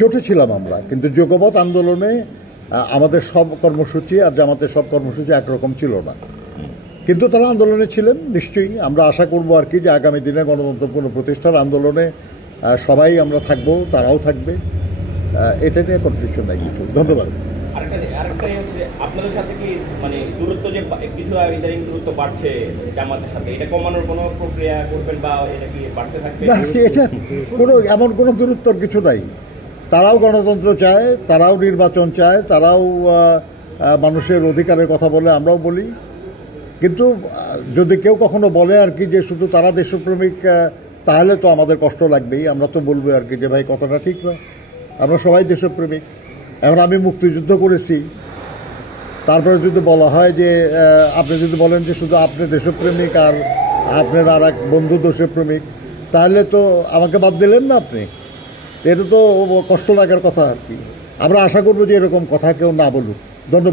জোটে ছিলাম আমরা, কিন্তু যুগপৎ আন্দোলনে আমাদের সব কর্মসূচি আর জামাতের সব কর্মসূচি একরকম ছিল না, কিন্তু তারা আন্দোলনে ছিলেন। নিশ্চয়ই আমরা আশা করব আর কি যে আগামী দিনে গণতন্ত্র পুনঃপ্রতিষ্ঠার আন্দোলনে সবাই আমরা থাকব, তারাও থাকবে, এটা নিয়ে কনফিউশন নাই কিছু। ধন্যবাদ। আপনাদের সাথে কি মানে দূরত্ব যে কিছু ইদানিং দূরত্ব বাড়ছে জামাতের সাথে, এটা কমানোর কোনো প্রক্রিয়া করবেন বা এটা কি বাড়তে থাকবে? না, এটা এমন কোনো দূরত্বর কিছু নাই। তারাও গণতন্ত্র চায়, তারাও নির্বাচন চায়, তারাও মানুষের অধিকারের কথা বলে, আমরাও বলি। কিন্তু যদি কেউ কখনো বলে আর কি যে শুধু তারা দেশপ্রেমিক, তাহলে তো আমাদের কষ্ট লাগবেই। আমরা তো বলবো আর কি যে ভাই কথাটা ঠিক নয়, আমরা সবাই দেশপ্রেমিক। এখন আমি মুক্তিযুদ্ধ করেছি, তারপরে যদি বলা হয় যে আপনি যদি বলেন যে শুধু আপনি দেশপ্রেমিক আর আপনার আর এক বন্ধু দেশপ্রেমিক, তাহলে তো আমাকে বাদ দিলেন না আপনি। এটা তো কষ্ট লাগার কথা আর কি। আমরা আশা করবো যে এরকম কথা কেউ না বলুক। ধন্যবাদ।